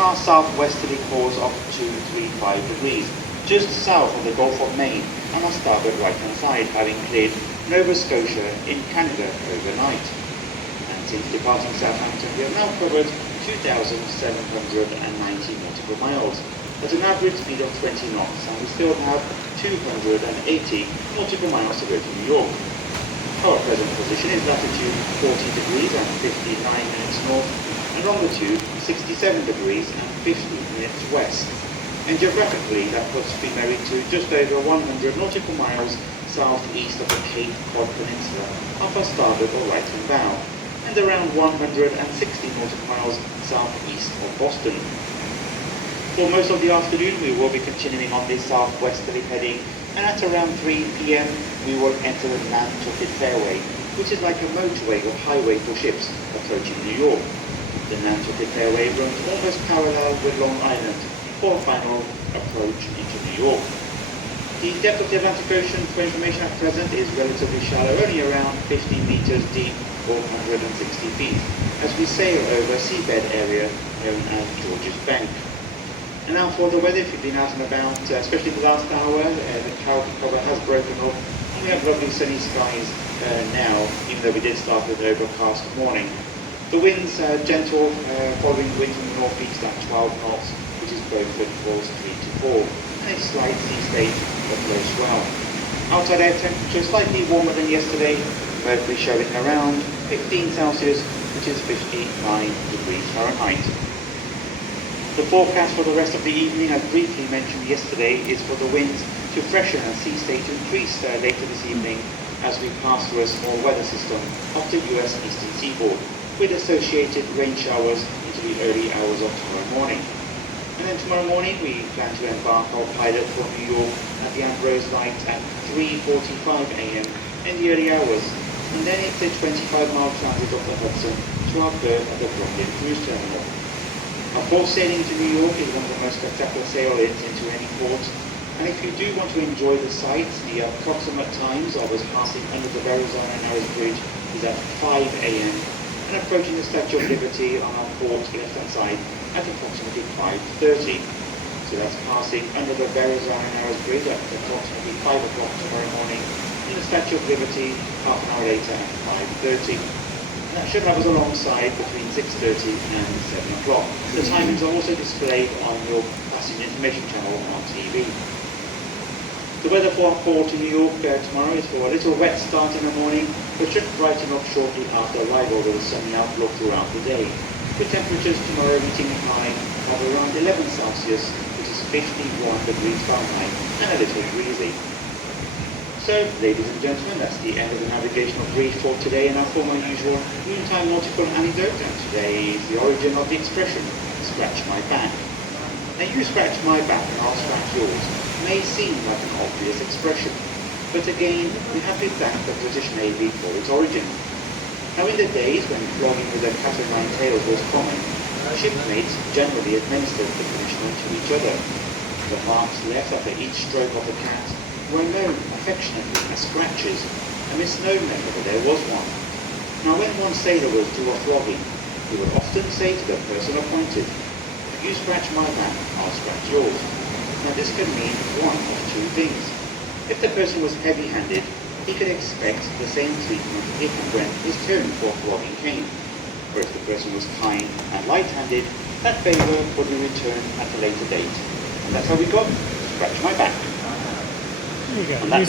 on our southwesterly course of 235 degrees, just south of the Gulf of Maine on our starboard right-hand side, having cleared Nova Scotia in Canada overnight. And since departing Southampton, we have now covered 2,790 nautical miles at an average speed of 20 knots, and we still have 280 nautical miles to go to New York. Our present position is latitude 40 degrees and 59 minutes north, and longitude 67 degrees and 50 minutes west. And geographically, that puts Mary to just over 100 nautical miles southeast of the Cape Cod Peninsula off our starboard or right-hand bow, and around 160 nautical miles southeast of Boston. For most of the afternoon, we will be continuing on this southwesterly heading, and at around 3 p.m. we will enter the Nantucket Fairway, which is like a motorway or highway for ships approaching New York. The Nantucket Fairway runs almost parallel with Long Island for a final approach into New York. The depth of the Atlantic Ocean, for information at present, is relatively shallow, only around 15 meters deep or 160 feet, as we sail over a seabed area known as George's Bank. And now for the weather, if you've been out and about, especially the last hour, the cloud cover has broken off, and we have lovely sunny skies now, even though we did start with an overcast morning. The winds are gentle, following wind from the northeast at 12 knots, which is both at force 3 to 4, and a slight sea state of low swell. Outside air temperature slightly warmer than yesterday, mercury showing around 15 Celsius, which is 59 degrees Fahrenheit. The forecast for the rest of the evening, as briefly mentioned yesterday, is for the winds to freshen and sea state to increase later this evening as we pass through a small weather system off the US eastern seaboard, with associated rain showers into the early hours of tomorrow morning. And then tomorrow morning we plan to embark our pilot for New York at the Ambrose Light at 3:45 a.m. in the early hours, and then it's a 25-mile transit of the Hudson to our berth at the Brooklyn Cruise Terminal. Our port sailing to New York is one of the most spectacular sail-ins into any port, and if you do want to enjoy the sights, the approximate times of us passing under the Verrazano Narrows Bridge is at 5 a.m. and approaching the Statue of Liberty on our port left-hand side at approximately 5:30. So that's passing under the Verrazano Narrows Bridge at approximately 5 o'clock tomorrow morning, and the Statue of Liberty half an hour later at 5:30. That should have us alongside between 6:30 and 7 o'clock. The timings are also displayed on your passenger information channel on TV. The weather for our port in New York tomorrow is for a little wet start in the morning, but should brighten up shortly after arrival with a sunny outlook throughout the day, with temperatures tomorrow reaching a high of around 11 Celsius, which is 51 degrees Fahrenheit, and a little breezy. So, ladies and gentlemen, that's the end of the navigational brief for today, and our for my usual noontime nautical anecdote, and today is the origin of the expression, scratch my back. Now, you scratch my back and I'll scratch yours may seem like an obvious expression, but again, we have to thank the British Navy for its origin. Now, in the days when flogging with a cat o' nine tails was common, shipmates generally administered the punishment to each other. The marks left after each stroke of the cat were known affectionately as scratches, a misnomer if there was one. Now, when one sailor was due a flogging, he would often say to the person appointed, "If you scratch my back, I'll scratch yours." Now, this could mean one of two things. If the person was heavy-handed, he could expect the same treatment if and when his turn for flogging came. Or if the person was kind and light-handed, that favour would be returned at a later date. And that's how we got scratch my back. There you go. On that note,